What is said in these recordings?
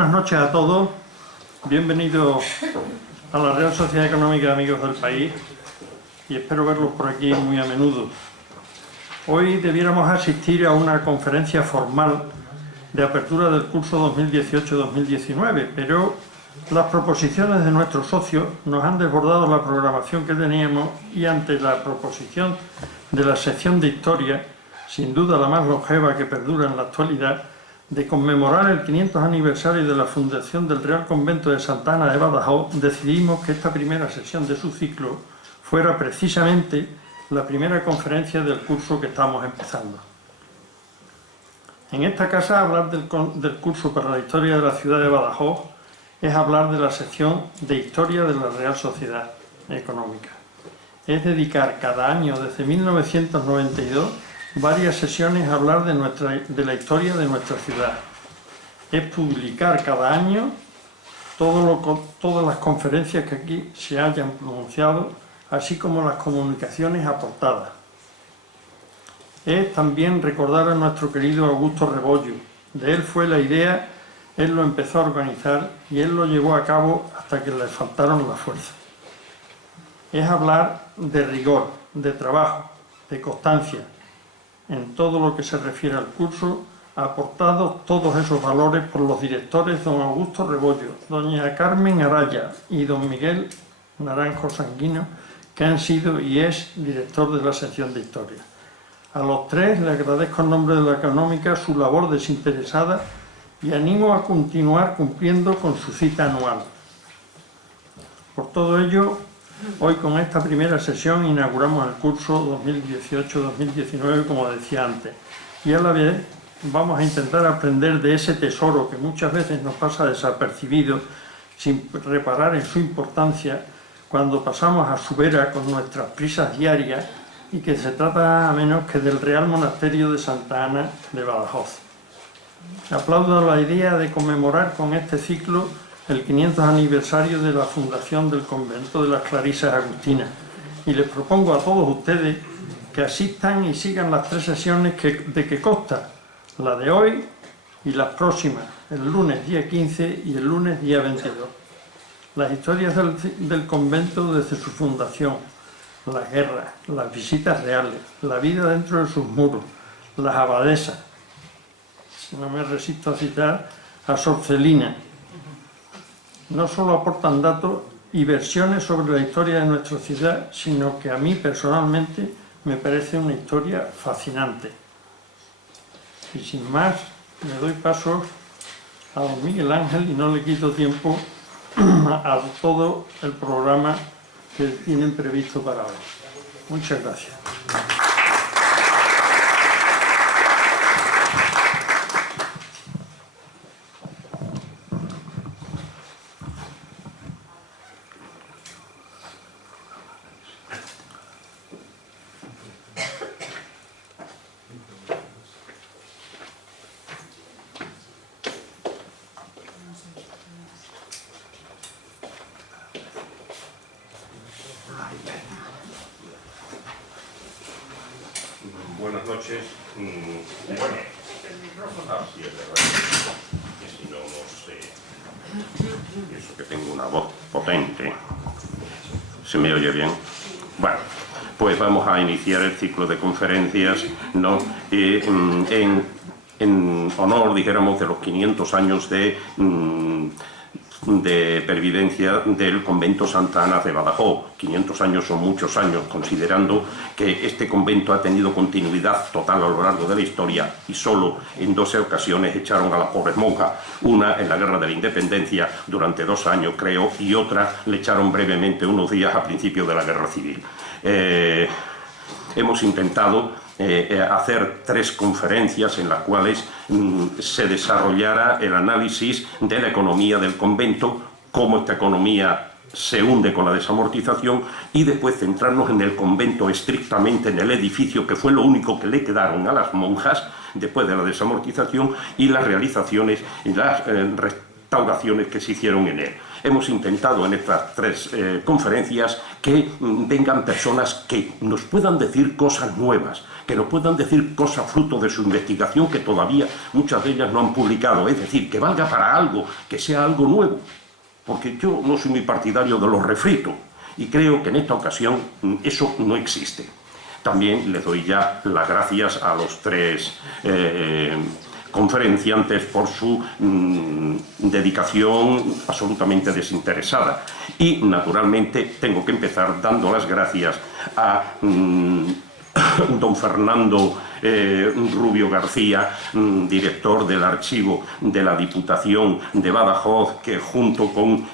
Buenas noches a todos, bienvenidos a la Real Sociedad Económica de Amigos del País y espero verlos por aquí muy a menudo. Hoy debiéramos asistir a una conferencia formal de apertura del curso 2018-2019, pero las proposiciones de nuestros socios nos han desbordado la programación que teníamos y ante la proposición de la sección de Historia, sin duda la más longeva que perdura en la actualidad, de conmemorar el 500 aniversario de la fundación del Real Convento de Santa Ana de Badajoz, decidimos que esta primera sesión de su ciclo fuera precisamente la primera conferencia del curso que estamos empezando. En esta casa, hablar del curso para la historia de la ciudad de Badajoz es hablar de la sección de Historia de la Real Sociedad Económica. Es dedicar cada año, desde 1992, varias sesiones a hablar de la historia de nuestra ciudad. Es publicar cada año todas las conferencias que aquí se hayan pronunciado, así como las comunicaciones aportadas. Es también recordar a nuestro querido Augusto Rebollo. De él fue la idea, él lo empezó a organizar y él lo llevó a cabo hasta que le faltaron las fuerzas. Es hablar de rigor, de trabajo, de constancia, en todo lo que se refiere al curso, aportados todos esos valores por los directores don Augusto Rebollo, doña Carmen Araya y don Miguel Naranjo Sanguino, que han sido y es director de la sección de Historia. A los tres les agradezco en nombre de la Económica su labor desinteresada y animo a continuar cumpliendo con su cita anual. Por todo ello, hoy con esta primera sesión inauguramos el curso 2018-2019, como decía antes, y a la vez vamos a intentar aprender de ese tesoro que muchas veces nos pasa desapercibido, sin reparar en su importancia, cuando pasamos a su vera con nuestras prisas diarias y que se trata a menos que del Real Monasterio de Santa Ana de Badajoz. Aplaudo la idea de conmemorar con este ciclo el 500 aniversario de la fundación del convento de las Clarisas Agustinas y les propongo a todos ustedes que asistan y sigan las tres sesiones de que consta, la de hoy y las próximas, el lunes día 15 y el lunes día 22. Las historias del convento desde su fundación, las guerras, las visitas reales, la vida dentro de sus muros, las abadesas. No me resisto a citar a Sor Celina. No solo aportan datos y versiones sobre la historia de nuestra ciudad, sino que a mí personalmente me parece una historia fascinante. Y sin más, le doy paso a don Miguel Ángel y no le quito tiempo a todo el programa que tienen previsto para hoy. Muchas gracias. Buenas noches. Así es verdad. Que si no, no sé. Eso que tengo una voz potente. ¿Se me oye bien? Bueno, pues vamos a iniciar el ciclo de conferencias, ¿no? En honor, dijéramos, de los 500 años de pervivencia del convento Santa Ana de Badajoz. 500 años son muchos años, considerando que este convento ha tenido continuidad total a lo largo de la historia y solo en 12 ocasiones echaron a las pobres monjas, una en la Guerra de la Independencia durante 2 años creo, y otra le echaron brevemente unos días a principio de la Guerra Civil. Hemos intentado hacer 3 conferencias en las cuales se desarrollara el análisis de la economía del convento, cómo esta economía se hunde con la desamortización, y después centrarnos en el convento, estrictamente en el edificio, que fue lo único que le quedaron a las monjas después de la desamortización, y las realizaciones y las restauraciones que se hicieron en él. Hemos intentado en estas 3 conferencias que vengan personas que nos puedan decir cosas nuevas, que nos puedan decir cosas fruto de su investigación que todavía muchas de ellas no han publicado, es decir, que valga para algo, que sea algo nuevo, porque yo no soy muy partidario de los refritos y creo que en esta ocasión eso no existe. También les doy ya las gracias a los tres conferenciantes por su dedicación absolutamente desinteresada. Y, naturalmente, tengo que empezar dando las gracias a don Fernando Rubio García, director del archivo de la Diputación de Badajoz, que junto con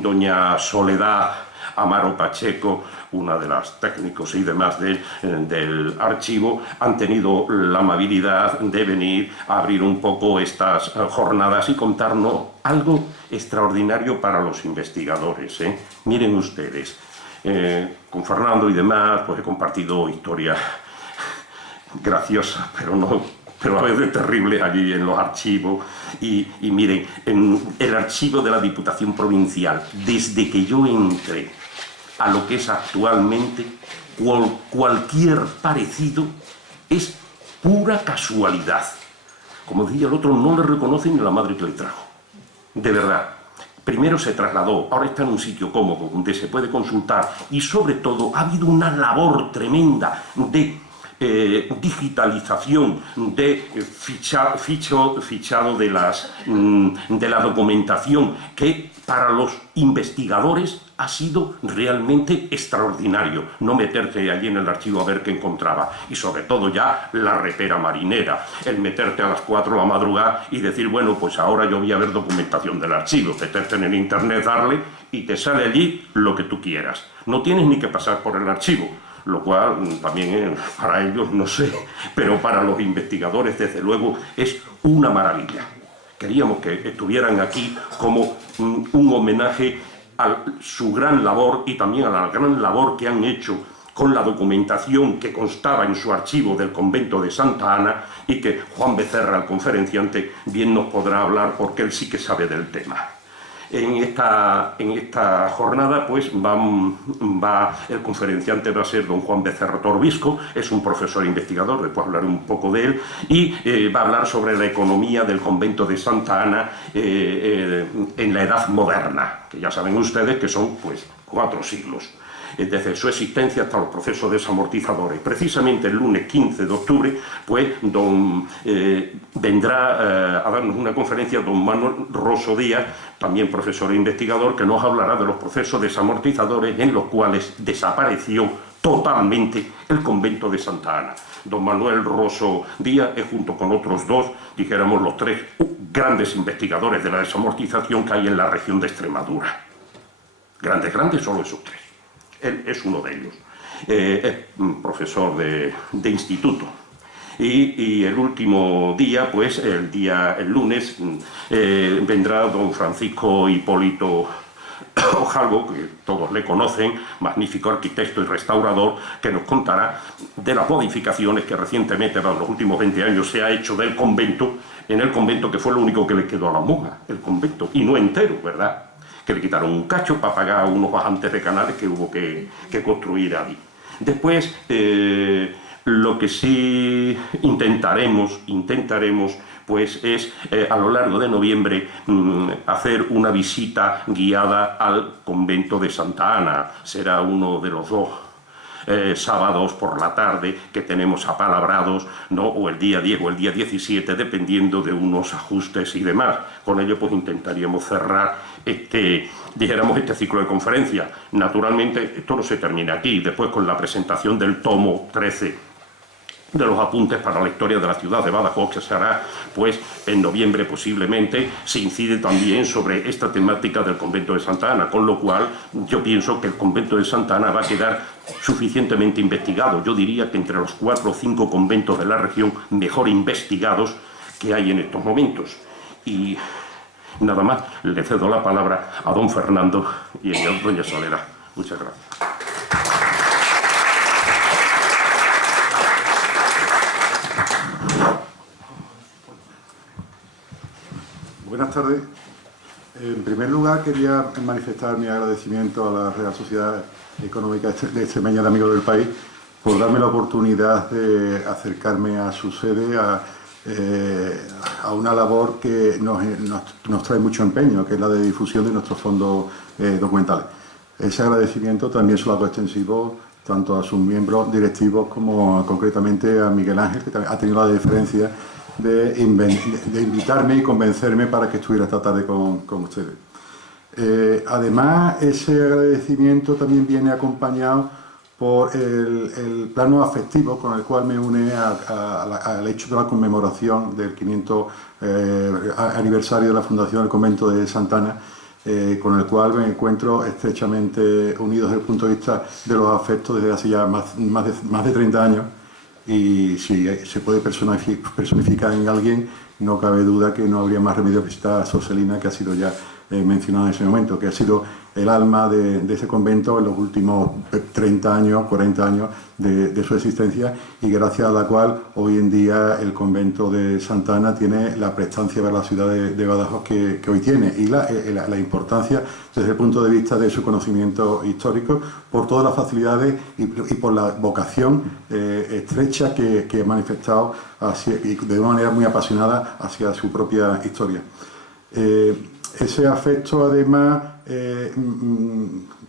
doña Soledad Amaro Pacheco, una de las técnicos y demás del archivo, han tenido la amabilidad de venir a abrir un poco estas jornadas y contarnos algo extraordinario para los investigadores. Miren ustedes, con Fernando y demás pues he compartido historias graciosas, pero a veces terribles allí en los archivos. Y miren, en el archivo de la Diputación Provincial, desde que yo entré a lo que es actualmente, cualquier parecido es pura casualidad. Como decía el otro, no le reconocen ni la madre que le trajo. De verdad. Primero se trasladó, ahora está en un sitio cómodo donde se puede consultar y sobre todo ha habido una labor tremenda de digitalización, de fichado de la documentación, que para los investigadores ha sido realmente extraordinario. No meterse allí en el archivo a ver qué encontraba. Y sobre todo ya la repera marinera, el meterte a las 4 de la madrugada y decir, bueno, pues ahora yo voy a ver documentación del archivo, meterte en el internet, darle y te sale allí lo que tú quieras. No tienes ni que pasar por el archivo. Lo cual también para ellos, no sé, pero para los investigadores, desde luego, es una maravilla. Queríamos que estuvieran aquí como un homenaje a su gran labor y también a la gran labor que han hecho con la documentación que constaba en su archivo del convento de Santa Ana y que Juan Becerra, el conferenciante, bien nos podrá hablar porque él sí que sabe del tema. En esta jornada pues el conferenciante va a ser don Juan Becerra Torbisco, es un profesor investigador, después hablaré un poco de él, y va a hablar sobre la economía del convento de Santa Ana en la Edad Moderna, que ya saben ustedes que son pues 4 siglos. Desde su existencia hasta los procesos desamortizadores. Precisamente el lunes 15 de octubre pues, vendrá a darnos una conferencia don Manuel Rosso Díaz, también profesor e investigador, que nos hablará de los procesos desamortizadores en los cuales desapareció totalmente el convento de Santa Ana. Don Manuel Rosso Díaz es, junto con otros 2, dijéramos los 3 grandes investigadores de la desamortización que hay en la región de Extremadura. Grandes, solo esos 3. Él es uno de ellos. Es profesor de instituto. Y el último día, pues, el lunes, vendrá don Francisco Hipólito Ojalvo, que todos le conocen, magnífico arquitecto y restaurador, que nos contará de las modificaciones que recientemente, en los últimos 20 años, se ha hecho del convento, en el convento que fue lo único que le quedó a las monjas, el convento, y no entero, ¿verdad?, que le quitaron un cacho para pagar unos bajantes de canales que hubo que construir allí. Después, lo que sí intentaremos pues es a lo largo de noviembre hacer una visita guiada al convento de Santa Ana. Será uno de los 2 sábados por la tarde que tenemos apalabrados, ¿no?, o el día 10 o el día 17, dependiendo de unos ajustes y demás. Con ello pues intentaríamos cerrar este ciclo de conferencias. Naturalmente esto no se termina aquí, después con la presentación del tomo 13 de los apuntes para la historia de la ciudad de Badajoz, que se hará pues en noviembre posiblemente. Se incide también sobre esta temática del convento de Santa Ana, con lo cual yo pienso que el convento de Santa Ana va a quedar suficientemente investigado. Yo diría que entre los 4 o 5 conventos de la región mejor investigados que hay en estos momentos. Y nada más, le cedo la palabra a don Fernando y a doña Soledad. Muchas gracias. Buenas tardes. En primer lugar, quería manifestar mi agradecimiento a la Real Sociedad Económica de Extremeña de Amigos del País por darme la oportunidad de acercarme a su sede, a una labor que nos trae mucho empeño, que es la de difusión de nuestros fondos documentales. Ese agradecimiento también se lo hago extensivo tanto a sus miembros directivos como concretamente a Miguel Ángel, que también ha tenido la deferencia de invitarme y convencerme para que estuviera esta tarde con ustedes. Además, ese agradecimiento también viene acompañado por el plano afectivo con el cual me une al hecho de la conmemoración del 500 aniversario de la fundación del convento de Santa Ana, con el cual me encuentro estrechamente unido desde el punto de vista de los afectos desde hace ya más de 30 años, y si se puede personificar en alguien, no cabe duda que no habría más remedio que visitar a Sor Celina, que ha sido ya mencionada en ese momento, que ha sido el alma de ese convento en los últimos 30 años, 40 años de su existencia, y gracias a la cual hoy en día el convento de Santa Ana tiene la prestancia para la ciudad de Badajoz que hoy tiene, y la importancia desde el punto de vista de su conocimiento histórico, por todas las facilidades y por la vocación estrecha que ha manifestado y de una manera muy apasionada hacia su propia historia. Ese afecto, además,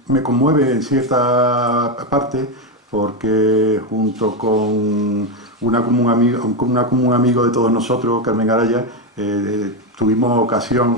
me conmueve en cierta parte, porque junto con una común amigo de todos nosotros, Carmen Araya, tuvimos ocasión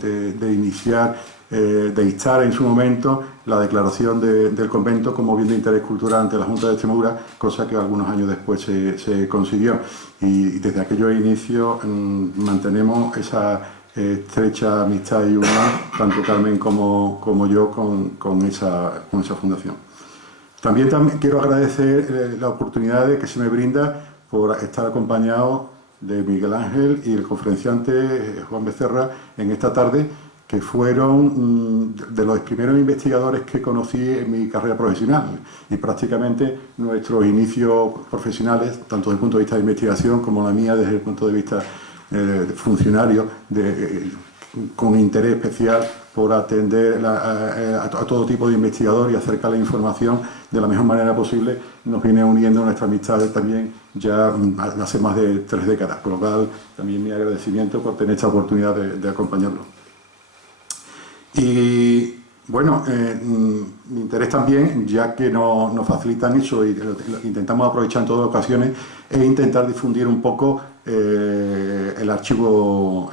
de iniciar, de instar en su momento la declaración del convento como bien de interés cultural ante la Junta de Extremadura, cosa que algunos años después se consiguió. Y desde aquellos inicios mantenemos esa estrecha amistad y unión, tanto Carmen como yo, con esa fundación. También quiero agradecer la oportunidad que se me brinda por estar acompañado de Miguel Ángel y el conferenciante Juan Becerra en esta tarde, que fueron de los primeros investigadores que conocí en mi carrera profesional, y prácticamente nuestros inicios profesionales, tanto desde el punto de vista de investigación como la mía desde el punto de vista funcionario, con interés especial por atender a todo tipo de investigador y acercar la información de la mejor manera posible, nos viene uniendo nuestra amistad también ya hace más de 3 décadas, por lo cual también mi agradecimiento por tener esta oportunidad de acompañarlo. Y bueno, mi interés también, ya que nos facilitan eso y lo intentamos aprovechar en todas las ocasiones, es intentar difundir un poco el archivo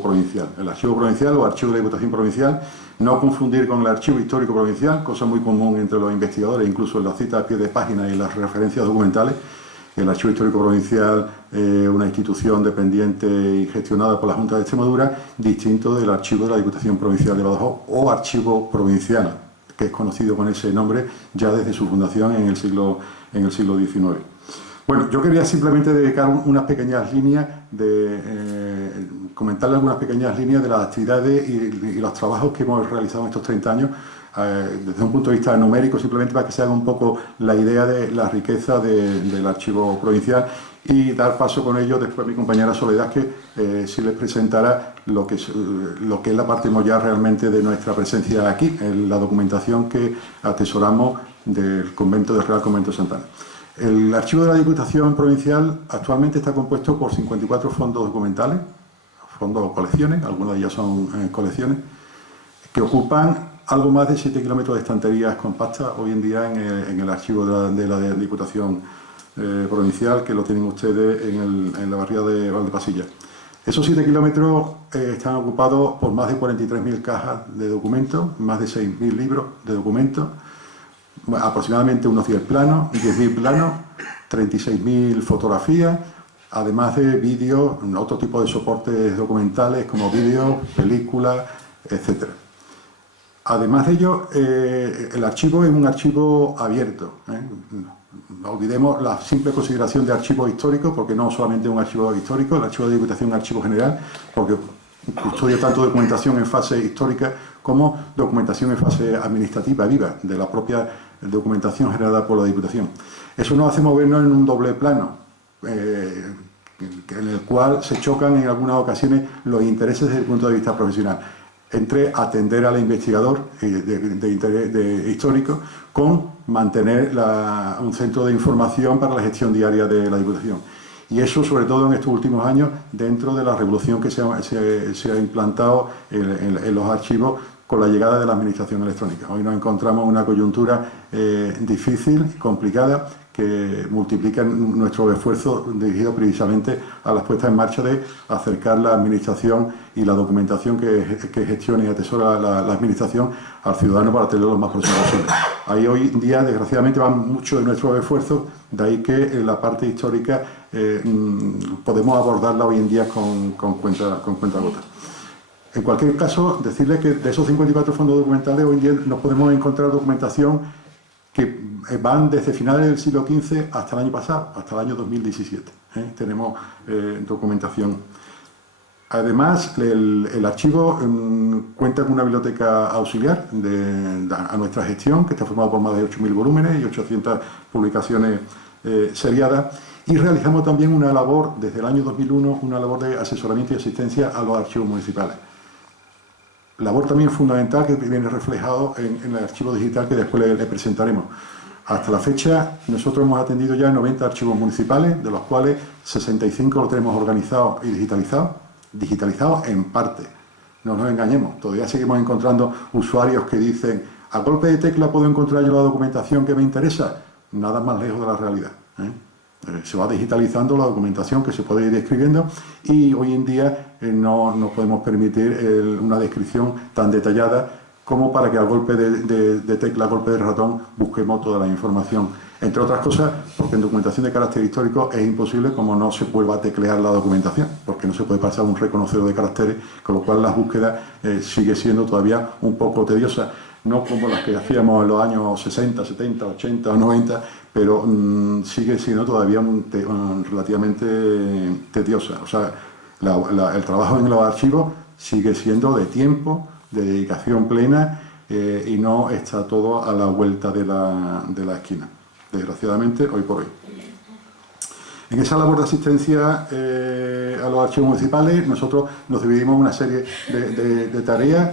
provincial. El archivo provincial o archivo de la Diputación Provincial, no confundir con el archivo histórico provincial, cosa muy común entre los investigadores, incluso en las citas a pie de página y las referencias documentales. El Archivo Histórico Provincial, una institución dependiente y gestionada por la Junta de Extremadura, distinto del Archivo de la Diputación Provincial de Badajoz, o Archivo Provincial, que es conocido con ese nombre ya desde su fundación en el siglo XIX. Bueno, yo quería simplemente dedicar unas pequeñas líneas, comentarles algunas pequeñas líneas de las actividades y los trabajos que hemos realizado en estos 30 años, desde un punto de vista numérico, simplemente para que se haga un poco la idea de la riqueza del archivo provincial, y dar paso con ello después a mi compañera Soledad, que sí les presentará lo que es la parte ya realmente de nuestra presencia aquí, en la documentación que atesoramos del convento del Real Convento de Santa Ana. El archivo de la Diputación Provincial actualmente está compuesto por 54 fondos documentales, fondos o colecciones, algunas de ellas son colecciones, que ocupan algo más de 7 kilómetros de estanterías compactas hoy en día en el archivo de la Diputación Provincial, que lo tienen ustedes en la barriada de Valdepasilla. Esos 7 kilómetros están ocupados por más de 43.000 cajas de documentos, más de 6.000 libros de documentos, aproximadamente unos 10 planos, 10.000 planos, 36.000 fotografías, además de vídeos, otro tipo de soportes documentales como vídeos, películas, etc. Además de ello, el archivo es un archivo abierto. No olvidemos la simple consideración de archivo histórico, porque no solamente es un archivo histórico, el archivo de Diputación es un archivo general, porque custodia tanto documentación en fase histórica como documentación en fase administrativa viva, de la propia documentación generada por la Diputación. Eso nos hace movernos en un doble plano, en el cual se chocan en algunas ocasiones los intereses desde el punto de vista profesional. entre atender al investigador de interés histórico con mantener un centro de información para la gestión diaria de la Diputación. Y eso, sobre todo en estos últimos años, dentro de la revolución que se ha implantado en los archivos con la llegada de la administración electrónica. Hoy nos encontramos en una coyuntura difícil, complicada, que multiplica nuestro esfuerzo dirigido precisamente a la puesta en marcha de acercar la administración y la documentación que gestiona y atesora la administración al ciudadano para tenerlo lo más próximo posible. Ahí hoy en día, desgraciadamente, van mucho de nuestros esfuerzos, de ahí que la parte histórica podemos abordarla hoy en día con cuentagotas. En cualquier caso, decirles que de esos 54 fondos documentales, hoy en día nos podemos encontrar documentación que van desde finales del siglo XV hasta el año pasado, hasta el año 2017. Tenemos documentación. Además, el archivo cuenta con una biblioteca auxiliar a nuestra gestión, que está formada por más de 8.000 volúmenes y 800 publicaciones seriadas. Y realizamos también una labor, desde el año 2001, una labor de asesoramiento y asistencia a los archivos municipales. Labor también fundamental que viene reflejado en el archivo digital que después le presentaremos. Hasta la fecha, nosotros hemos atendido ya 90 archivos municipales, de los cuales 65 los tenemos organizados y digitalizados en parte. No nos engañemos, todavía seguimos encontrando usuarios que dicen, a golpe de tecla puedo encontrar yo la documentación que me interesa. Nada más lejos de la realidad. Se va digitalizando la documentación que se puede ir describiendo y hoy en día no podemos permitir una descripción tan detallada como para que al golpe de tecla, a golpe de ratón, busquemos toda la información. Entre otras cosas, porque en documentación de carácter histórico es imposible como no se vuelva a teclear la documentación, porque no se puede pasar un reconocedor de caracteres, con lo cual la búsqueda sigue siendo todavía un poco tediosa. No como las que hacíamos en los años 60, 70, 80 o 90, pero sigue siendo todavía relativamente tediosa. O sea, el trabajo en los archivos sigue siendo de tiempo, de dedicación plena y no está todo a la vuelta de la esquina, desgraciadamente, hoy por hoy. En esa labor de asistencia a los archivos municipales, nosotros nos dividimos en una serie de tareas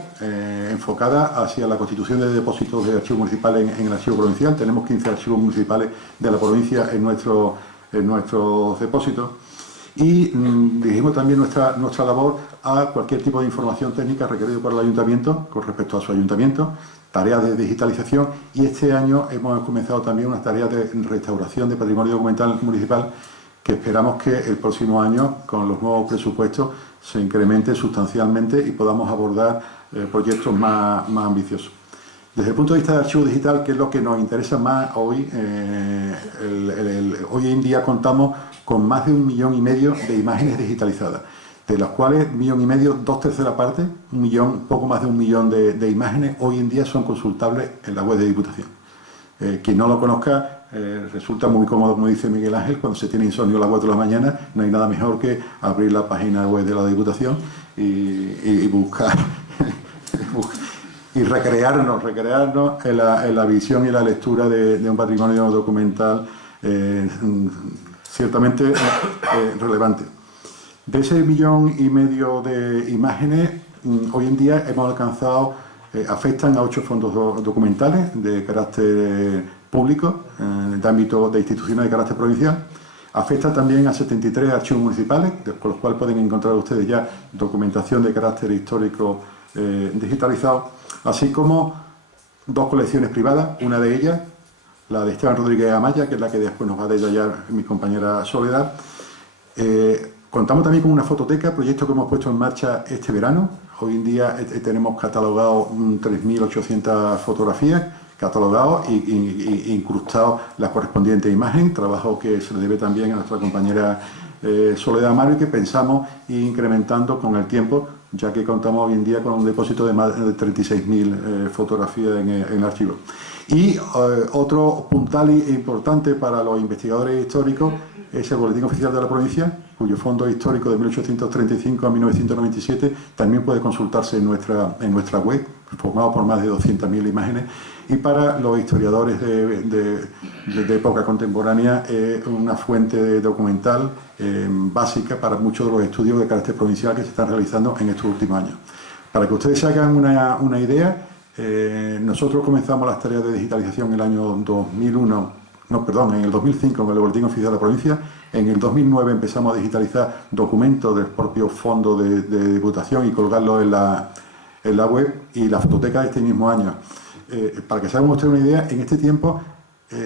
enfocadas hacia la constitución de depósitos de archivos municipales en el archivo provincial. Tenemos 15 archivos municipales de la provincia en nuestros depósitos. Y dirigimos también nuestra labor a cualquier tipo de información técnica requerido por el ayuntamiento con respecto a su ayuntamiento, tareas de digitalización, y este año hemos comenzado también unas tareas de restauración de patrimonio documental municipal que esperamos que el próximo año, con los nuevos presupuestos, se incremente sustancialmente y podamos abordar proyectos más ambiciosos. Desde el punto de vista de archivo digital, que es lo que nos interesa más hoy, hoy en día contamos con más de 1,5 millones de imágenes digitalizadas, de las cuales 1,5 millones, 2/3 partes, poco más de 1 millón de imágenes, hoy en día son consultables en la web de Diputación. Quien no lo conozca, resulta muy cómodo, como dice Miguel Ángel, cuando se tiene insomnio a las 4 de la mañana, no hay nada mejor que abrir la página web de la Diputación y buscar y recrearnos en la visión y la lectura de un patrimonio documental ciertamente relevante. De ese 1,5 millones de imágenes, hoy en día hemos alcanzado, afectan a 8 fondos documentales de carácter público, de ámbito de instituciones de carácter provincial. Afecta también a 73 archivos municipales, con los cuales pueden encontrar ustedes ya documentación de carácter histórico digitalizado, así como 2 colecciones privadas, una de ellas, la de Esteban Rodríguez Amaya, que es la que después nos va a detallar mi compañera Soledad. Contamos también con una fototeca, proyecto que hemos puesto en marcha este verano. Hoy en día tenemos catalogado 3.800 fotografías, catalogados e incrustados la correspondiente imagen, trabajo que se le debe también a nuestra compañera Soledad Amaro y que pensamos ir incrementando con el tiempo, ya que contamos hoy en día con un depósito de más de 36.000 fotografías en el archivo. Y otro puntal importante para los investigadores históricos es el Boletín Oficial de la Provincia, cuyo fondo histórico de 1835 a 1997 también puede consultarse en nuestra web, formado por más de 200.000 imágenes, y para los historiadores de época contemporánea una fuente documental básica para muchos de los estudios de carácter provincial que se están realizando en estos últimos años. Para que ustedes se hagan una idea, nosotros comenzamos las tareas de digitalización en el año 2001, no, perdón, en el 2005 en el Boletín Oficial de la Provincia. En el 2009 empezamos a digitalizar documentos del propio fondo de Diputación y colgarlos en la web, y la fototeca de este mismo año. Para que se hagan ustedes una idea, en este tiempo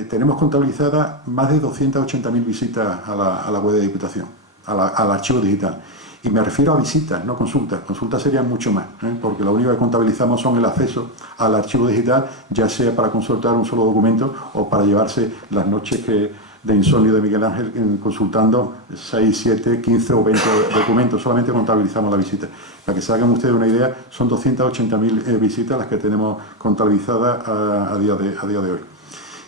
tenemos contabilizadas más de 280.000 visitas a la web de Diputación, al archivo digital. Y me refiero a visitas, no consultas. Consultas serían mucho más, porque lo único que contabilizamos son el acceso al archivo digital, ya sea para consultar un solo documento o para llevarse las noches de insomnio de Miguel Ángel consultando 6, 7, 15 o 20 documentos. Solamente contabilizamos la visita. Para que se hagan ustedes una idea, son 280.000 visitas las que tenemos contabilizadas a día de hoy.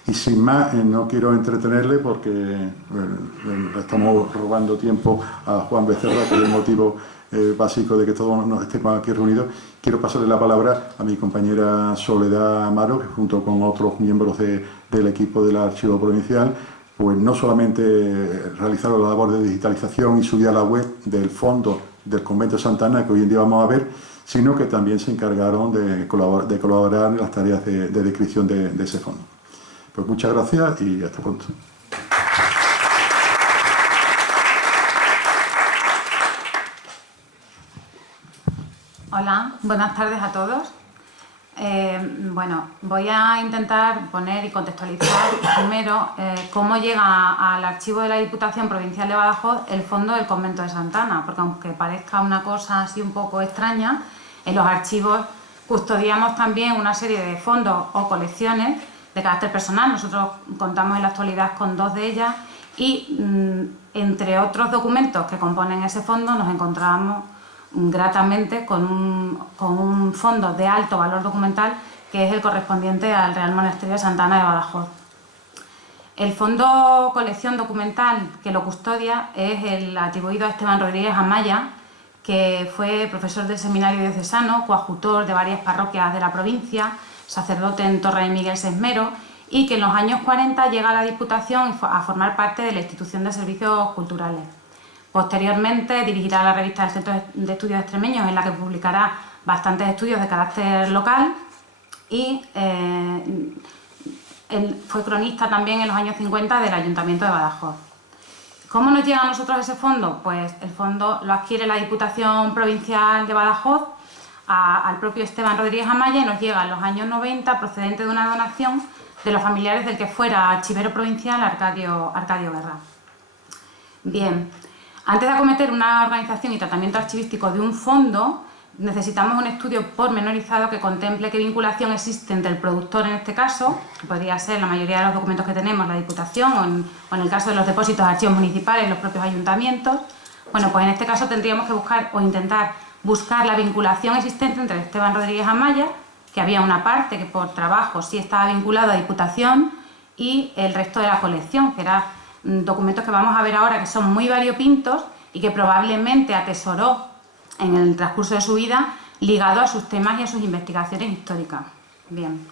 Y sin más, no quiero entretenerle porque estamos robando tiempo a Juan Becerra, que es el motivo básico de que todos nos estemos aquí reunidos. Quiero pasarle la palabra a mi compañera Soledad Amaro, que junto con otros miembros del equipo del Archivo Provincial, pues no solamente realizaron la labor de digitalización y subida a la web del fondo del Convento de Santa Ana, que hoy en día vamos a ver, sino que también se encargaron de colaborar en las tareas de descripción de ese fondo. Pues muchas gracias y hasta pronto. Hola, buenas tardes a todos. Bueno, voy a intentar poner y contextualizar primero cómo llega al archivo de la Diputación Provincial de Badajoz el fondo del Convento de Santa Ana, porque aunque parezca una cosa así un poco extraña, en los archivos custodiamos también una serie de fondos o colecciones de carácter personal. Nosotros contamos en la actualidad con 2 de ellas y entre otros documentos que componen ese fondo nos encontramos gratamente con un fondo de alto valor documental que es el correspondiente al Real Monasterio de Santa Ana de Badajoz. El fondo colección documental que lo custodia es el atribuido a Esteban Rodríguez Amaya, que fue profesor del Seminario Diocesano, coadjutor de varias parroquias de la provincia, sacerdote en Torre de Miguel Sesmero, y que en los años 40 llega a la Diputación a formar parte de la Institución de Servicios Culturales. Posteriormente dirigirá la revista del Centro de Estudios Extremeños, en la que publicará bastantes estudios de carácter local, y él fue cronista también en los años 50 del Ayuntamiento de Badajoz. ¿Cómo nos llega a nosotros ese fondo? Pues el fondo lo adquiere la Diputación Provincial de Badajoz al propio Esteban Rodríguez Amaya y nos llega en los años 90 procedente de una donación de los familiares del que fuera archivero provincial Arcadio Guerra. Bien, antes de acometer una organización y tratamiento archivístico de un fondo, necesitamos un estudio pormenorizado que contemple qué vinculación existe entre el productor, en este caso, que podría ser la mayoría de los documentos que tenemos, la Diputación, o en el caso de los depósitos de archivos municipales, los propios ayuntamientos. Bueno, pues en este caso tendríamos que buscar o intentar buscar la vinculación existente entre Esteban Rodríguez Amaya, que había una parte que por trabajo sí estaba vinculado a Diputación, y el resto de la colección, que eran documentos que vamos a ver ahora que son muy variopintos y que probablemente atesoró en el transcurso de su vida ligado a sus temas y a sus investigaciones históricas. Bien.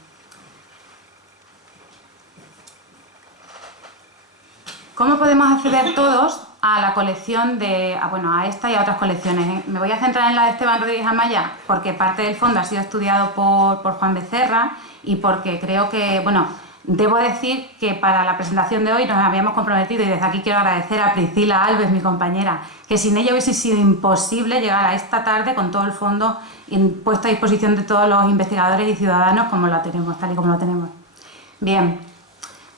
¿Cómo podemos acceder todos a la colección a esta y a otras colecciones? Me voy a centrar en la de Esteban Rodríguez Amaya porque parte del fondo ha sido estudiado por Juan Becerra y porque creo que, debo decir que para la presentación de hoy nos habíamos comprometido, y desde aquí quiero agradecer a Priscila Alves, mi compañera, que sin ella hubiese sido imposible llegar a esta tarde con todo el fondo puesto a disposición de todos los investigadores y ciudadanos como lo tenemos, tal y como lo tenemos. Bien,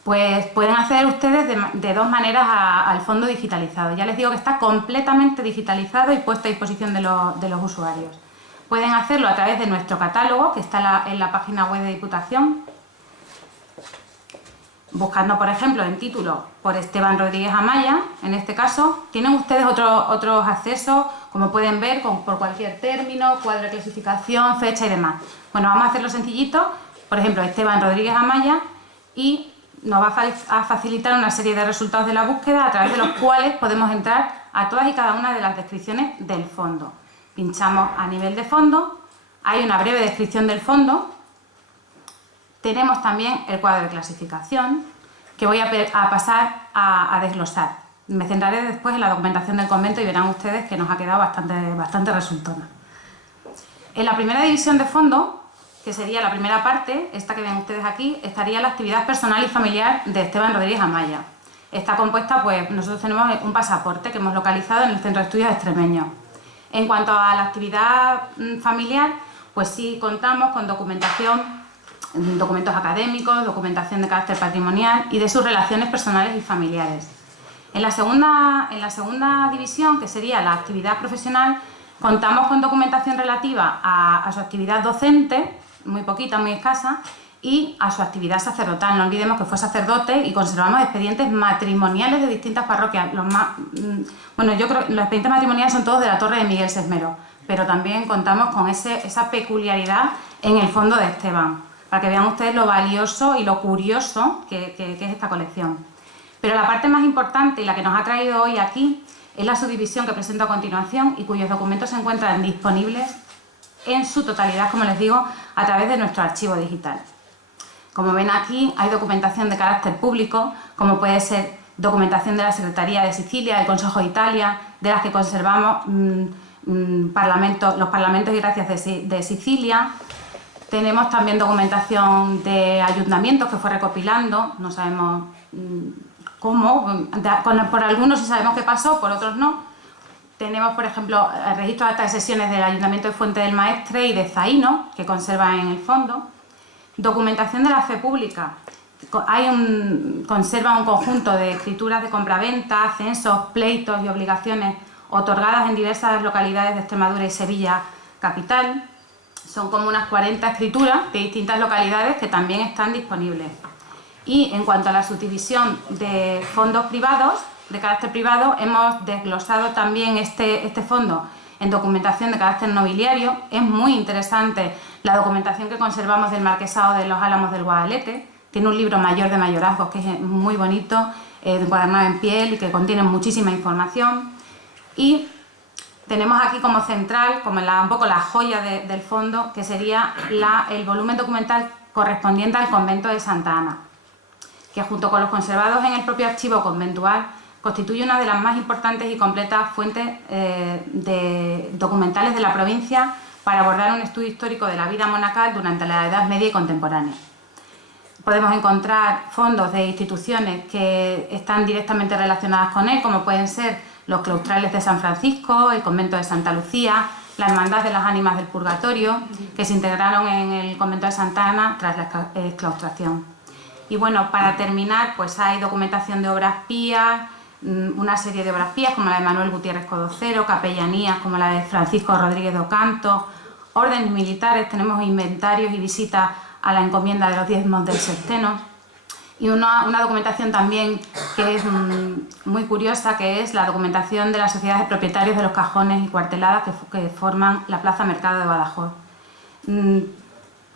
pues pueden acceder ustedes de 2 maneras al fondo digitalizado. Ya les digo que está completamente digitalizado y puesto a disposición de los usuarios. Pueden hacerlo a través de nuestro catálogo, que está en la página web de Diputación, buscando, por ejemplo, en título por Esteban Rodríguez Amaya. En este caso tienen ustedes otros accesos, como pueden ver, por cualquier término, cuadro de clasificación, fecha y demás. Bueno, vamos a hacerlo sencillito. Por ejemplo, Esteban Rodríguez Amaya, y nos va a facilitar una serie de resultados de la búsqueda a través de los cuales podemos entrar a todas y cada una de las descripciones del fondo. Pinchamos a nivel de fondo, hay una breve descripción del fondo. Tenemos también el cuadro de clasificación, que voy a pasar a desglosar. Me centraré después en la documentación del convento y verán ustedes que nos ha quedado bastante resultona. En la primera división de fondo, que sería la primera parte, esta que ven ustedes aquí, estaría la actividad personal y familiar de Esteban Rodríguez Amaya. Está compuesta, pues nosotros tenemos un pasaporte que hemos localizado en el Centro de Estudios Extremeños. En cuanto a la actividad familiar, pues sí contamos con documentación, documentos académicos, documentación de carácter patrimonial y de sus relaciones personales y familiares. En la segunda división, que sería la actividad profesional, contamos con documentación relativa a su actividad docente, muy poquita, muy escasa, y a su actividad sacerdotal. No olvidemos que fue sacerdote y conservamos expedientes matrimoniales de distintas parroquias. Bueno, yo creo que los expedientes matrimoniales son todos de la Torre de Miguel Sesmero, pero también contamos con esa peculiaridad en el fondo de Esteban, para que vean ustedes lo valioso y lo curioso que es esta colección. Pero la parte más importante y la que nos ha traído hoy aquí es la subdivisión que presento a continuación y cuyos documentos se encuentran disponibles en su totalidad, como les digo, a través de nuestro archivo digital. Como ven aquí, hay documentación de carácter público, como puede ser documentación de la Secretaría de Sicilia, del Consejo de Italia, de las que conservamos los parlamentos y gracias de Sicilia. Tenemos también documentación de ayuntamientos que fue recopilando, no sabemos cómo, por algunos sí sabemos qué pasó, por otros no. Tenemos, por ejemplo, el registro de actas de sesiones del Ayuntamiento de Fuente del Maestre y de Zaino, que conservan en el fondo. Documentación de la fe pública. Conserva un conjunto de escrituras de compraventa, censos, pleitos y obligaciones otorgadas en diversas localidades de Extremadura y Sevilla capital. Son como unas 40 escrituras de distintas localidades que también están disponibles. Y en cuanto a la subdivisión de fondos privados, de carácter privado, hemos desglosado también este fondo en documentación de carácter nobiliario. Es muy interesante la documentación que conservamos del Marquesado de los Álamos del Guadalete. Tiene un libro mayor de mayorazgos que es muy bonito, encuadernado en piel y que contiene muchísima información. Y tenemos aquí como central, como un poco la joya del fondo, que sería el volumen documental correspondiente al convento de Santa Ana, que junto con los conservados en el propio archivo conventual constituye una de las más importantes y completas fuentes documentales de la provincia para abordar un estudio histórico de la vida monacal durante la Edad Media y contemporánea. Podemos encontrar fondos de instituciones que están directamente relacionadas con él, como pueden ser los claustrales de San Francisco, el convento de Santa Lucía, la Hermandad de las Ánimas del Purgatorio, que se integraron en el convento de Santa Ana tras la exclaustración. Y bueno, para terminar, pues hay documentación de obras pías, una serie de obras pías como la de Manuel Gutiérrez Codocero, capellanías como la de Francisco Rodríguez de Ocanto, órdenes militares, tenemos inventarios y visitas a la encomienda de los diezmos del sexteno, y una documentación también que es muy curiosa, que es la documentación de las sociedades de propietarios de los cajones y cuarteladas que forman la Plaza Mercado de Badajoz.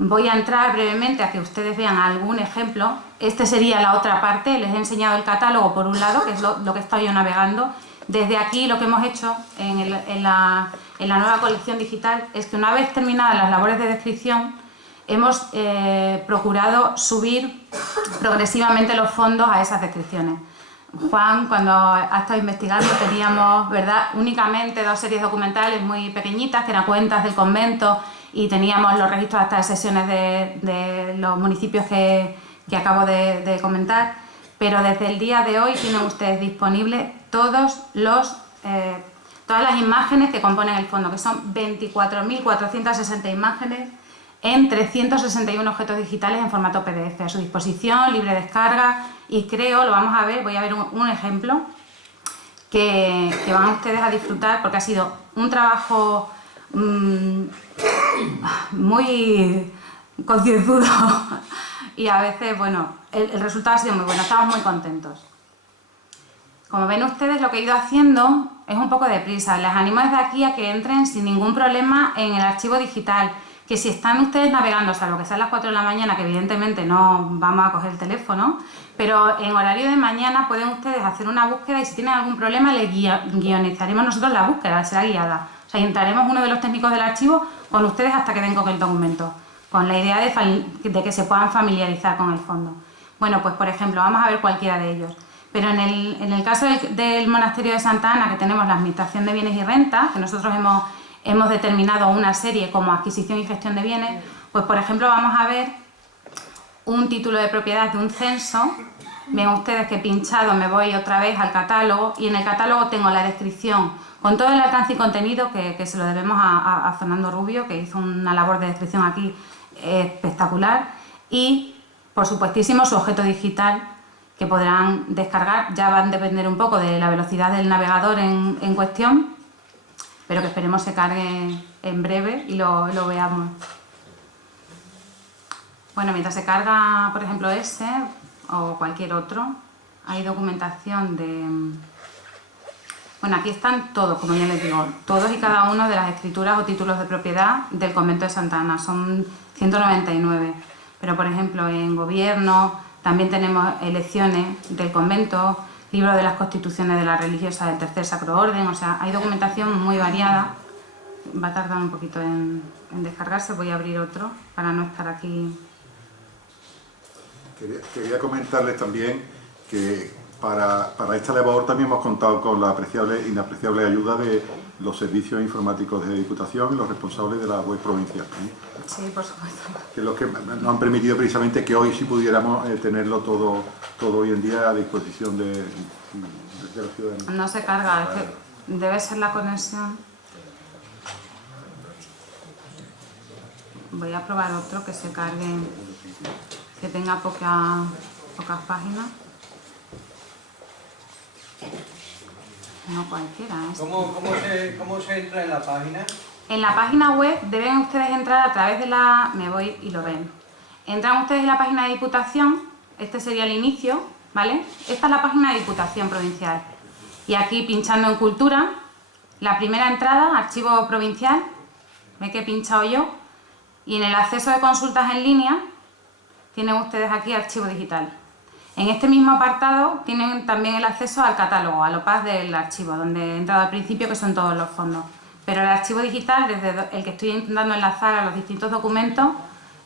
Voy a entrar brevemente a que ustedes vean algún ejemplo. Este sería la otra parte. Les he enseñado el catálogo por un lado, que es lo que estoy yo navegando. Desde aquí lo que hemos hecho en la nueva colección digital es que una vez terminadas las labores de descripción hemos procurado subir progresivamente los fondos a esas descripciones. Juan, cuando ha estado investigando, teníamos, ¿verdad?, únicamente 2 series documentales muy pequeñitas, que eran cuentas del convento, y teníamos los registros hasta de sesiones de los municipios que acabo de comentar, pero desde el día de hoy tienen ustedes disponibles todas las imágenes que componen el fondo, que son 24.460 imágenes en 361 objetos digitales en formato PDF, a su disposición, libre descarga, y creo, lo vamos a ver, voy a ver un ejemplo que van ustedes a disfrutar, porque ha sido un trabajo muy concienzudo y a veces, bueno, el resultado ha sido muy bueno, estamos muy contentos. Como ven ustedes, lo que he ido haciendo es un poco de prisa. Les animo desde aquí a que entren sin ningún problema en el archivo digital, que si están ustedes navegando, salvo que sean las 4 de la mañana, que evidentemente no vamos a coger el teléfono, pero en horario de mañana pueden ustedes hacer una búsqueda y si tienen algún problema les guionizaremos nosotros la búsqueda, será guiada. O sea, entraremos uno de los técnicos del archivo con ustedes hasta que den con el documento, con la idea de que se puedan familiarizar con el fondo. Bueno, pues por ejemplo, vamos a ver cualquiera de ellos. Pero en el caso del monasterio de Santa Ana, que tenemos la Administración de Bienes y Rentas, que nosotros hemos determinado una serie como adquisición y gestión de bienes, pues por ejemplo vamos a ver un título de propiedad de un censo. Ven ustedes que pinchado me voy otra vez al catálogo y en el catálogo tengo la descripción con todo el alcance y contenido que se lo debemos a Fernando Rubio, que hizo una labor de descripción aquí espectacular, y por supuestísimo su objeto digital que podrán descargar. Ya van a depender un poco de la velocidad del navegador en cuestión, pero que esperemos se cargue en breve y lo veamos. Bueno, mientras se carga, por ejemplo, ese o cualquier otro, hay documentación de... Bueno, aquí están todos, como ya les digo, todos y cada uno de las escrituras o títulos de propiedad del convento de Santa Ana. Son 199. Pero, por ejemplo, en gobierno también tenemos elecciones del convento, libro de las constituciones de las religiosas del Tercer Sacro Orden. O sea, hay documentación muy variada. Va a tardar un poquito en descargarse. Voy a abrir otro para no estar aquí. Quería comentarles también que para esta labor también hemos contado con la inapreciable ayuda de los servicios informáticos de Diputación y los responsables de la web provincial, ¿eh? Sí, por supuesto. Que es lo que nos han permitido precisamente que hoy sí pudiéramos tenerlo todo hoy en día a disposición de la ciudadanía. No se carga, es que debe ser la conexión. Voy a probar otro que se cargue, que tenga pocas páginas. No cualquiera. ¿Cómo se entra en la página? En la página web deben ustedes entrar a través de la... Me voy y lo ven. Entran ustedes en la página de Diputación. Este sería el inicio, ¿vale? Esta es la página de Diputación Provincial. Y aquí, pinchando en Cultura, la primera entrada, Archivo Provincial, ve que he pinchado yo, y en el acceso de consultas en línea, tienen ustedes aquí Archivo Digital. En este mismo apartado tienen también el acceso al catálogo, a lo PAS del archivo, donde he entrado al principio, que son todos los fondos. Pero el archivo digital, desde el que estoy intentando enlazar a los distintos documentos,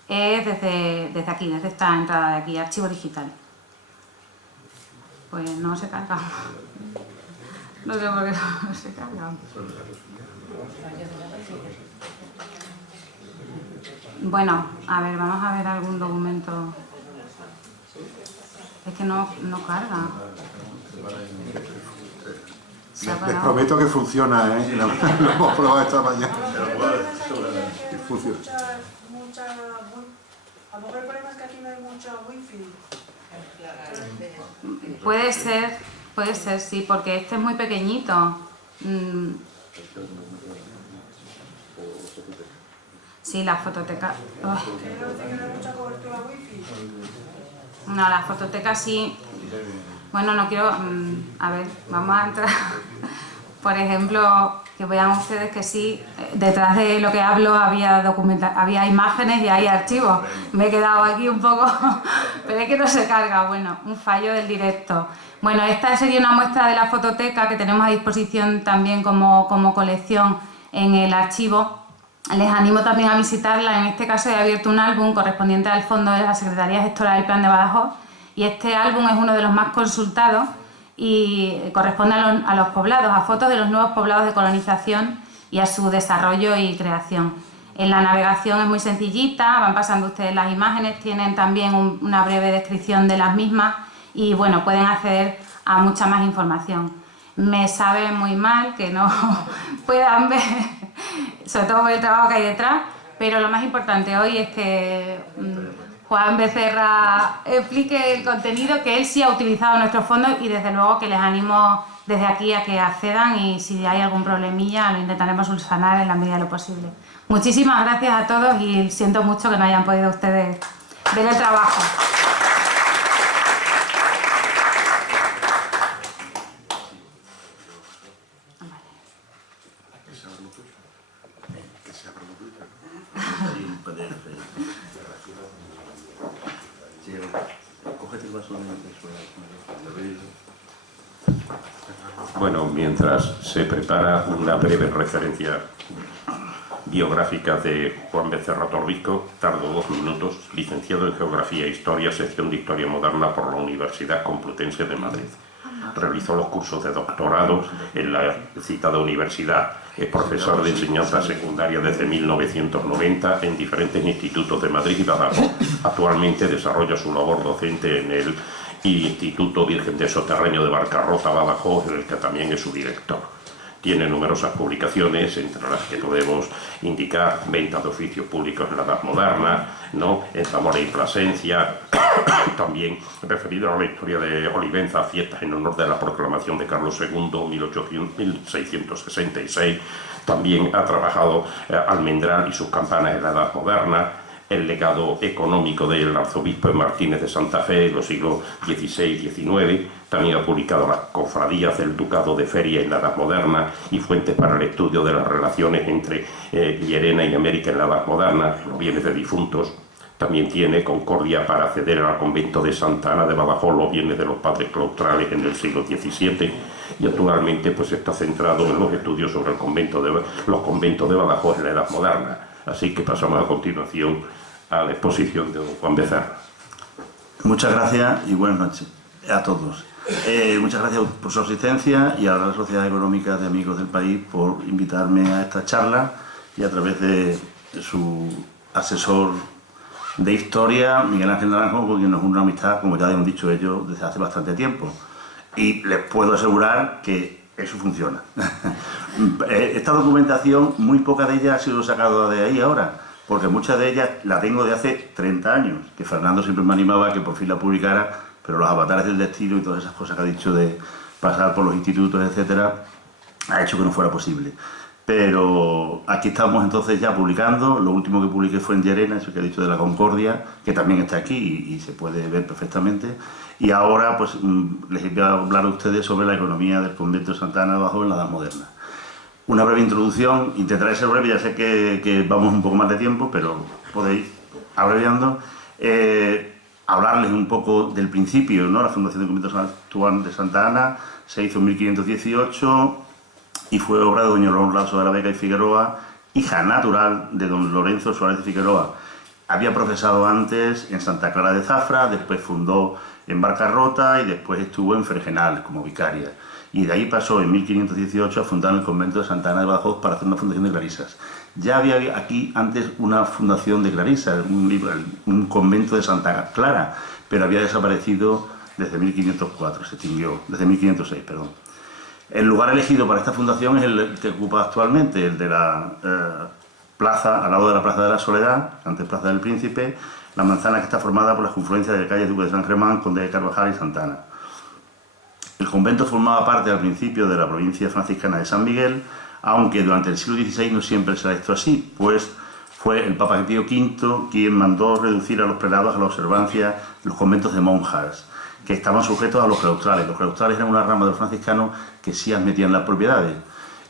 es desde aquí, desde esta entrada de aquí, Archivo Digital. Pues no se carga. No sé por qué no se carga. Bueno, a ver, vamos a ver algún documento. Es que no carga. Les prometo que funciona, ¿eh? Lo hemos probado esta mañana. Funciona. A lo mejor el problema es que aquí no hay mucha wifi. Puede ser, sí, porque este es muy pequeñito. Sí, la fototeca... Quiero decir que no hay mucha cobertura wifi. No, la fototeca sí. Bueno, no quiero... a ver, vamos a entrar... Por ejemplo, que vean ustedes que sí, detrás de lo que hablo había imágenes y hay archivos. Me he quedado aquí un poco... Pero es que no se carga. Bueno, un fallo del directo. Bueno, esta sería una muestra de la fototeca que tenemos a disposición también como colección en el archivo. Les animo también a visitarla. En este caso he abierto un álbum correspondiente al fondo de la Secretaría Gestora del Plan de Badajoz, y este álbum es uno de los más consultados y corresponde a los poblados, a fotos de los nuevos poblados de colonización y a su desarrollo y creación. En la navegación es muy sencillita, van pasando ustedes las imágenes, tienen también una breve descripción de las mismas y bueno, pueden acceder a mucha más información. Me sabe muy mal que no puedan ver, sobre todo por el trabajo que hay detrás, pero lo más importante hoy es que Juan Becerra explique el contenido, que él sí ha utilizado nuestros fondos y desde luego que les animo desde aquí a que accedan y si hay algún problemilla lo intentaremos subsanar en la medida de lo posible. Muchísimas gracias a todos y siento mucho que no hayan podido ustedes ver el trabajo. Bueno, mientras se prepara una breve referencia biográfica de Juan Becerra Torbisco, tardo 2 minutos, licenciado en Geografía e Historia, sección de Historia Moderna por la Universidad Complutense de Madrid. Realizó los cursos de doctorado en la citada universidad, Es profesor de enseñanza secundaria desde 1990 en diferentes institutos de Madrid y Badajoz. Actualmente desarrolla su labor docente en el Instituto Virgen de Soterraño de Barcarrota, Badajoz, en el que también es su director. Tiene numerosas publicaciones, entre las que podemos indicar Ventas de oficios públicos en la Edad Moderna, ¿no?, en Zamora y Plasencia, también referido a la historia de Olivenza, fiestas en honor de la proclamación de Carlos II, 1666. También ha trabajado Almendral y sus campanas en la Edad Moderna, el legado económico del arzobispo Martínez de Santa Fe en los siglos XVI y XIX. También ha publicado las cofradías del Ducado de Feria en la Edad Moderna y fuentes para el estudio de las relaciones entre Llerena y América en la Edad Moderna, los bienes de difuntos. También tiene Concordia para acceder al convento de Santa Ana de Badajoz, los bienes de los padres claustrales en el siglo XVII, y actualmente pues está centrado en los estudios sobre los conventos de Badajoz en la Edad Moderna. Así que pasamos a continuación a la exposición de don Juan Becerra. Muchas gracias y buenas noches a todos. Muchas gracias por su asistencia y a la Sociedad Económica de Amigos del País por invitarme a esta charla y a través de su asesor de historia, Miguel Ángel Naranjo, con quien nos une una amistad, como ya hemos dicho ellos, desde hace bastante tiempo. Y les puedo asegurar que eso funciona. Esta documentación, muy poca de ella ha sido sacada de ahí ahora, porque muchas de ellas la tengo de hace 30 años, que Fernando siempre me animaba a que por fin la publicara, pero los avatares del destino y todas esas cosas que ha dicho de pasar por los institutos, etcétera, ha hecho que no fuera posible. Pero aquí estamos entonces ya publicando. Lo último que publiqué fue en Llerena, eso que he dicho de la Concordia, que también está aquí y se puede ver perfectamente. Y ahora pues les voy a hablar a ustedes sobre la economía del convento de Santa Ana de Badajoz en la Edad Moderna. Una breve introducción, intentaré ser breve, ya sé que vamos un poco más de tiempo, pero podéis, abreviando, hablarles un poco del principio, ¿no? La fundación del convento de Santa Ana se hizo en 1518 y fue obra de doña Lorenzo de la Vega y Figueroa, hija natural de don Lorenzo Suárez de Figueroa. Había profesado antes en Santa Clara de Zafra, después fundó en Barcarrota y después estuvo en Fregenal como vicaria. Y de ahí pasó en 1518 a fundar el convento de Santa Ana de Badajoz para hacer una fundación de clarisas. Ya había aquí antes una fundación de clarisas, un convento de Santa Clara, pero había desaparecido desde 1504, se extinguió, desde 1506, perdón. El lugar elegido para esta fundación es el que ocupa actualmente, el de la plaza, al lado de la Plaza de la Soledad, antes Plaza del Príncipe, la manzana que está formada por las confluencias de calles Duque de San Germán, Conde de Carvajal y Santa Ana. El convento formaba parte al principio de la provincia franciscana de San Miguel, aunque durante el siglo XVI no siempre se ha hecho así, pues fue el Papa Pío V quien mandó reducir a los prelados a la observancia de los conventos de monjas, que estaban sujetos a los claustrales. Los claustrales eran una rama de los franciscanos que sí admitían las propiedades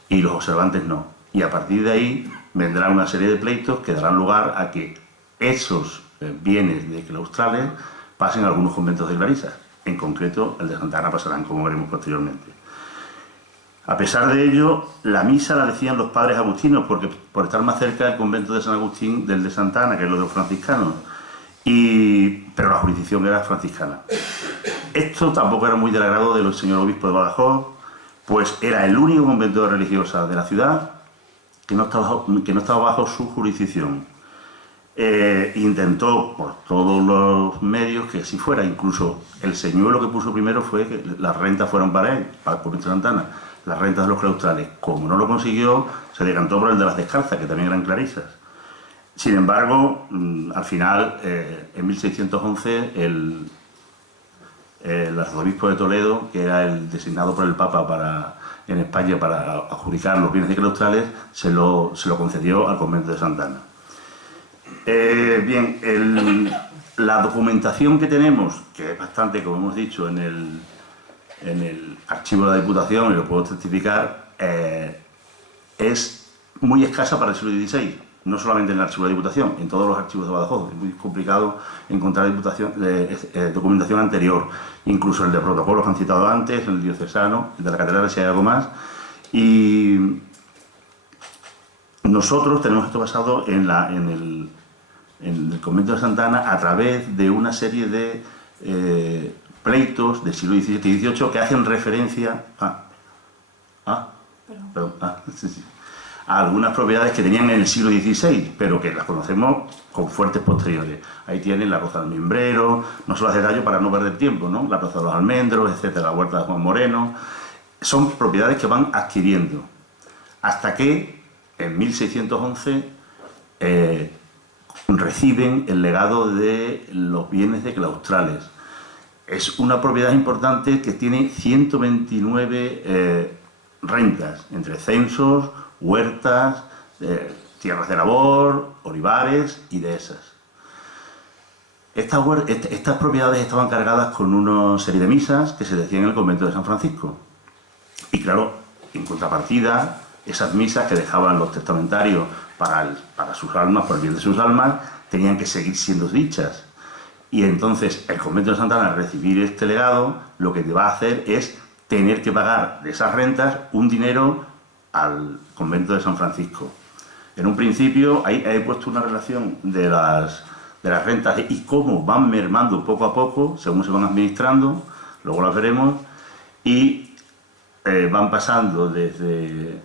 y los observantes no. Y a partir de ahí vendrá una serie de pleitos que darán lugar a que esos bienes de claustrales pasen a algunos conventos de clarisas. En concreto, el de Santa Ana pasarán, como veremos posteriormente. A pesar de ello, la misa la decían los padres agustinos, porque por estar más cerca del convento de San Agustín del de Santa Ana, que es lo de los franciscanos, pero la jurisdicción era franciscana. Esto tampoco era muy del agrado del señor obispo de Badajoz, pues era el único convento religiosa de la ciudad que no estaba bajo su jurisdicción. Intentó por todos los medios que así fuera, incluso el señuelo que puso primero fue que las rentas fueran para él, para el convento de Santa Ana, las rentas de los claustrales. Como no lo consiguió, se decantó por el de las descalzas, que también eran clarisas. Sin embargo, al final, en 1611, el arzobispo de Toledo, que era el designado por el Papa en España para adjudicar los bienes de claustrales, se lo concedió al convento de Santa Ana. La documentación que tenemos, que es bastante, como hemos dicho, en el archivo de la Diputación, y lo puedo testificar, es muy escasa para el siglo XVI. No solamente en el archivo de la Diputación, en todos los archivos de Badajoz. Es muy complicado encontrar documentación anterior. Incluso el de protocolos que han citado antes, el diocesano, el de la catedral, si hay algo más. Y nosotros tenemos esto basado en el convento de Santa Ana a través de una serie de pleitos del siglo XVII y XVIII que hacen referencia a... a algunas propiedades que tenían en el siglo XVI, pero que las conocemos con fuertes posteriores. Ahí tienen la Roza del Mimbrero, no solo hace gallo para no perder tiempo, ¿no? La Roza de los Almendros, etcétera, la Huerta de Juan Moreno. Son propiedades que van adquiriendo, hasta que en 1611 reciben el legado de los bienes de claustrales. Es una propiedad importante que tiene 129 rentas, entre censos, huertas, tierras de labor, olivares y dehesas. Estas propiedades estaban cargadas con una serie de misas que se decían en el convento de San Francisco. Y claro, en contrapartida, esas misas que dejaban los testamentarios para sus almas, por el bien de sus almas, tenían que seguir siendo dichas. Y entonces el convento de Santa Ana, al recibir este legado, lo que te va a hacer es tener que pagar de esas rentas un dinero al convento de San Francisco. En un principio, ahí he puesto una relación de las rentas y cómo van mermando poco a poco, según se van administrando, luego las veremos, y van pasando desde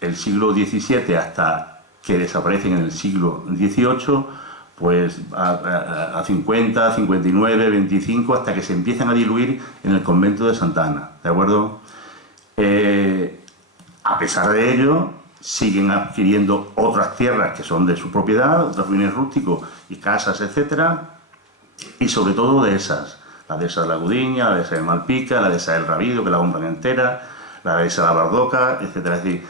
el siglo XVII hasta que desaparecen en el siglo XVIII, pues a 50, 59, 25, hasta que se empiezan a diluir en el convento de Santa Ana, ¿de acuerdo? A pesar de ello, siguen adquiriendo otras tierras que son de su propiedad, otros bienes rústicos y casas, etcétera, y sobre todo dehesas, la dehesa de la Gudiña, la dehesa de Malpica, la dehesa del Rabido, que la compran entera, la dehesa de la Bardoca, etcétera. Es decir,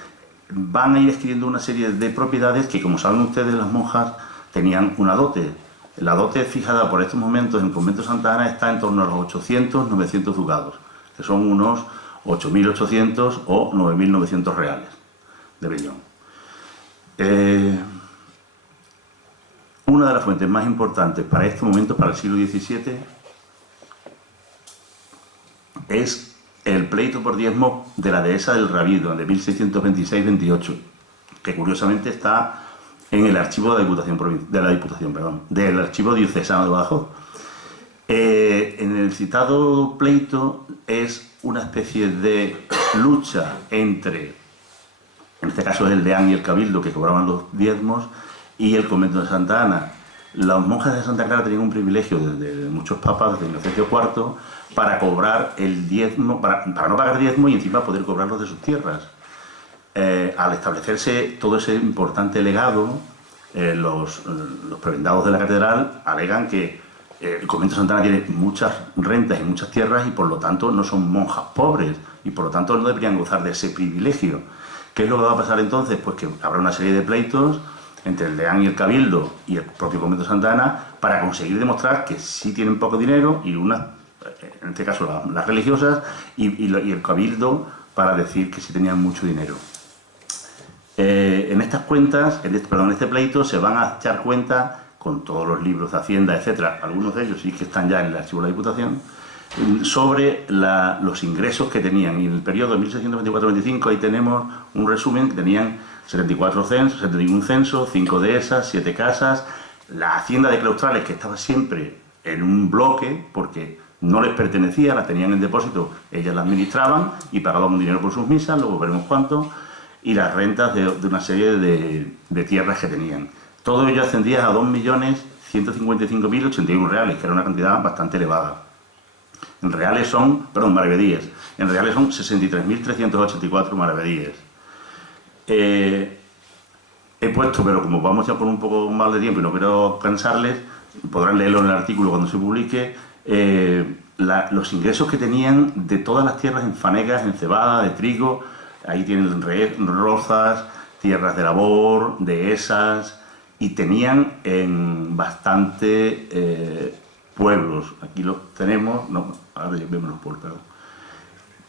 van a ir adquiriendo una serie de propiedades que, como saben ustedes, las monjas tenían una dote. La dote fijada por estos momentos en el convento de Santa Ana está en torno a los 800, 900 ducados, que son unos 8.800 o 9.900 reales de Bellón. Una de las fuentes más importantes para este momento, para el siglo XVII, es el pleito por diezmo de la dehesa del Rabido, de 1626-28, que curiosamente está en el archivo de la Diputación, del archivo diocesano de Badajoz. En el citado pleito es una especie de lucha entre, en este caso es el deán y el cabildo que cobraban los diezmos, y el convento de Santa Ana. Las monjas de Santa Clara tenían un privilegio de muchos papas, desde Inocencio IV, para cobrar el diezmo, para no pagar diezmo y encima poder cobrarlos de sus tierras. Al establecerse todo ese importante legado, los prebendados de la catedral alegan que el convento de Santa Ana tiene muchas rentas y muchas tierras y por lo tanto no son monjas pobres y por lo tanto no deberían gozar de ese privilegio. ¿Qué es lo que va a pasar entonces? Pues que habrá una serie de pleitos entre el deán y el cabildo y el propio convento de Santa Ana para conseguir demostrar que sí tienen poco dinero y en este caso las religiosas y el cabildo para decir que sí tenían mucho dinero. En estas cuentas, en este pleito, se van a echar cuenta con todos los libros de Hacienda, etcétera, algunos de ellos sí que están ya en el archivo de la Diputación, sobre los ingresos que tenían. Y en el periodo de 1624-25 ahí tenemos un resumen que tenían 74 censos, 71 censos, 5 dehesas, 7 casas, la hacienda de claustrales que estaba siempre en un bloque porque no les pertenecía, la tenían en depósito, ellas la administraban y pagaban un dinero por sus misas, luego veremos cuánto, y las rentas de una serie de tierras que tenían. Todo ello ascendía a 2.155.081 reales, que era una cantidad bastante elevada. En reales son, maravedíes, en reales son 63.384 maravedíes. He puesto, pero como vamos ya por un poco más de tiempo y no quiero cansarles, podrán leerlo en el artículo cuando se publique, los ingresos que tenían de todas las tierras en fanegas, en cebada, de trigo, ahí tienen rozas, tierras de labor, dehesas, y tenían en bastante pueblos. Aquí los tenemos, no, ahora ya vemos los pueblos,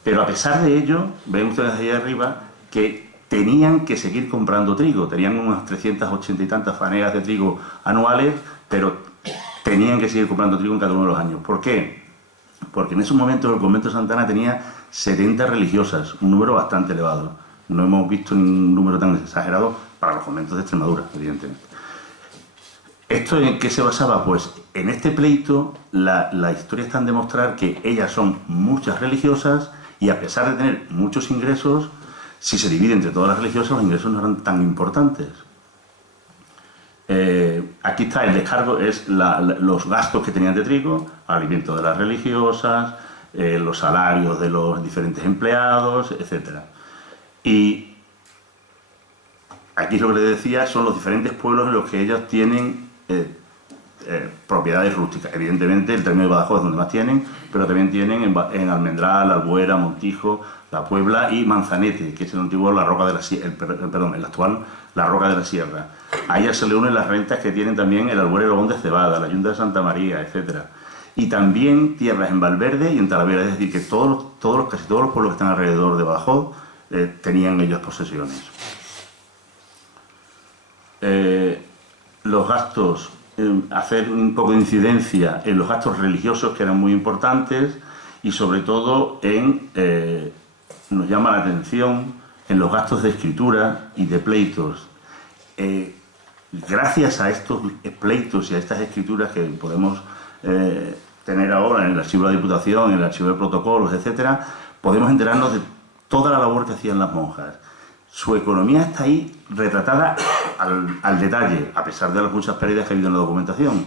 pero a pesar de ello, ven ustedes ahí arriba que tenían que seguir comprando trigo, tenían unas 380 y tantas fanegas de trigo anuales, pero tenían que seguir comprando trigo en cada uno de los años. ¿Por qué? Porque en esos momentos el convento de Santa Ana tenía 70 religiosas, un número bastante elevado. No hemos visto un número tan exagerado para los conventos de Extremadura, evidentemente. ¿Esto en qué se basaba? Pues en este pleito la historia está en demostrar que ellas son muchas religiosas y a pesar de tener muchos ingresos, si se divide entre todas las religiosas, los ingresos no eran tan importantes. Aquí está el descargo, es los gastos que tenían de trigo, alimento de las religiosas, los salarios de los diferentes empleados, etc. Y aquí lo que les decía son los diferentes pueblos en los que ellos tienen propiedades rústicas. Evidentemente el término de Badajoz es donde más tienen, pero también tienen en Almendral, Albuera, Montijo, La Puebla y Manzanete, que es el antiguo La Roca de la Sierra, el actual La Roca de la Sierra. A ellas se le unen las rentas que tienen también el Albuera y Lobón de Cebada, la Yunta de Santa María, etc. Y también tierras en Valverde y en Talavera, es decir, que casi todos los pueblos que están alrededor de Badajoz tenían ellos posesiones. Los gastos, hacer un poco de incidencia en los gastos religiosos, que eran muy importantes, y sobre todo nos llama la atención en los gastos de escritura y de pleitos. Gracias a estos pleitos y a estas escrituras que podemos tener ahora en el archivo de la Diputación, en el archivo de protocolos, etc., podemos enterarnos de toda la labor que hacían las monjas. Su economía está ahí retratada al detalle, a pesar de las muchas pérdidas que ha habido en la documentación.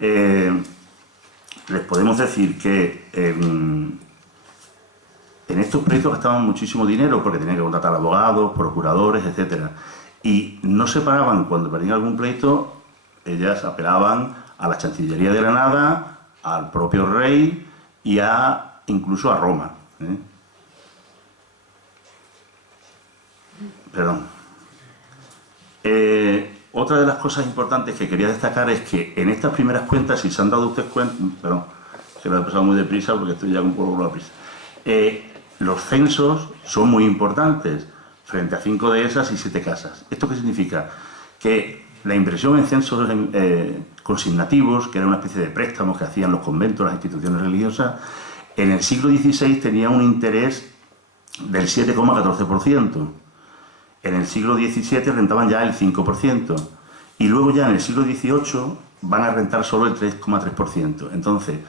Les podemos decir que en estos pleitos gastaban muchísimo dinero porque tenían que contratar abogados, procuradores, etc. Y no se paraban cuando perdían algún pleito, ellas apelaban a la Chancillería de Granada, al propio rey y incluso a Roma. Perdón. Otra de las cosas importantes que quería destacar es que en estas primeras cuentas, si se han dado ustedes cuenta, perdón, que lo he pasado muy deprisa porque estoy ya un poco con la prisa, los censos son muy importantes frente a 5 dehesas y 7 casas. ¿Esto qué significa? Que la impresión en censos consignativos, que era una especie de préstamos que hacían los conventos, las instituciones religiosas, en el siglo XVI tenía un interés del 7,14%. En el siglo XVII rentaban ya el 5%. Y luego ya en el siglo XVIII van a rentar solo el 3,3%. Entonces,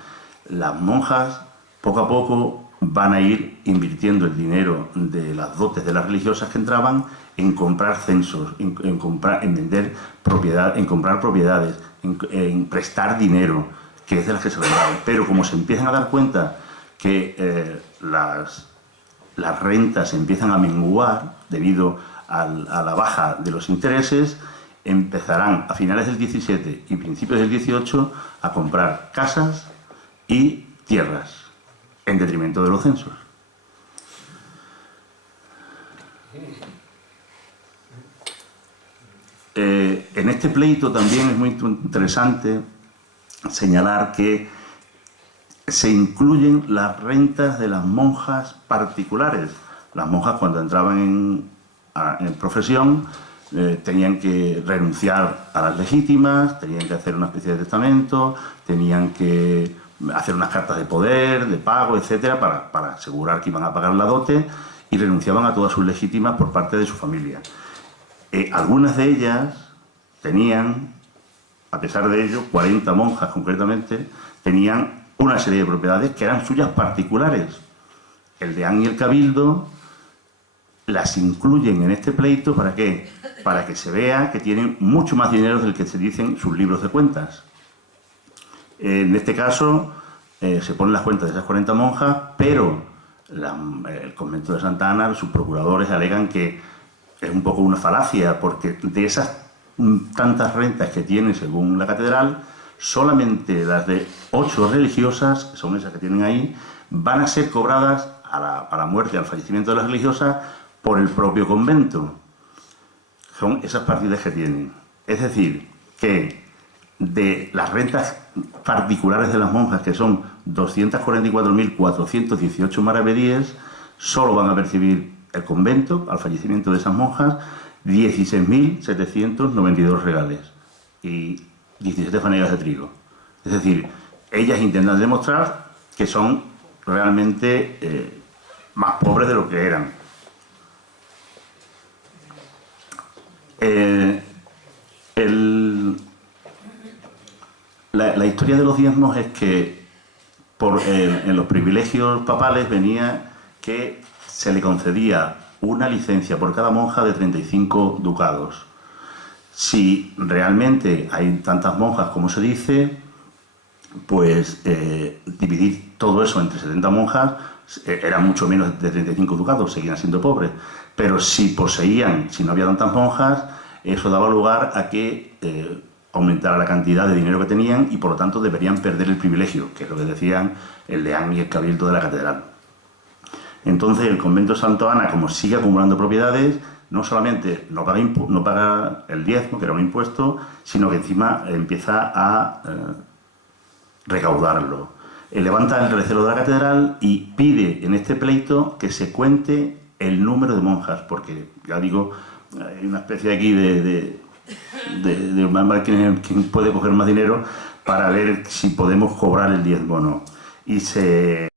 las monjas poco a poco van a ir invirtiendo el dinero de las dotes de las religiosas que entraban en comprar censos, en vender propiedad, en comprar propiedades, en prestar dinero, que es de las que se rendaban. Pero como se empiezan a dar cuenta que las rentas empiezan a menguar debido a la baja de los intereses, empezarán a finales del 17 y principios del 18 a comprar casas y tierras en detrimento de los censos. En este pleito también es muy interesante señalar que se incluyen las rentas de las monjas particulares. Las monjas, cuando entraban en profesión, tenían que renunciar a las legítimas, tenían que hacer una especie de testamento, tenían que hacer unas cartas de poder, de pago, etcétera, para asegurar que iban a pagar la dote, y renunciaban a todas sus legítimas por parte de su familia. Algunas de ellas tenían, a pesar de ello, 40 monjas concretamente, tenían una serie de propiedades que eran suyas particulares. El deán y el cabildo las incluyen en este pleito, ¿para qué? Para que se vea que tienen mucho más dinero del que se dicen sus libros de cuentas. En este caso, se ponen las cuentas de esas 40 monjas, pero el convento de Santa Ana, sus procuradores alegan que es un poco una falacia, porque de esas tantas rentas que tiene según la catedral, solamente las de 8 religiosas, que son esas que tienen ahí, van a ser cobradas a la muerte, al fallecimiento de las religiosas, por el propio convento. Son esas partidas que tienen. Es decir, que de las rentas particulares de las monjas, que son 244.418 maravedíes, solo van a percibir el convento, al fallecimiento de esas monjas, 16.792 reales y 17 fanegas de trigo. Es decir, ellas intentan demostrar que son realmente más pobres de lo que eran. La historia de los diezmos es que en los privilegios papales venía que se le concedía una licencia por cada monja de 35 ducados. Si realmente hay tantas monjas como se dice, pues dividir todo eso entre 70 monjas era mucho menos de 35 ducados, seguían siendo pobres. Pero si poseían, si no había tantas monjas, eso daba lugar a que aumentara la cantidad de dinero que tenían y por lo tanto deberían perder el privilegio, que es lo que decían el deán y el cabildo de la catedral. Entonces el convento de Santa Ana, como sigue acumulando propiedades, no solamente no paga el diezmo, que era un impuesto, sino que encima empieza a recaudarlo. Levanta el recelo de la catedral y pide en este pleito que se cuente el número de monjas, porque, ya digo, hay una especie aquí de quien puede coger más dinero para ver si podemos cobrar el diezmo o no. Y se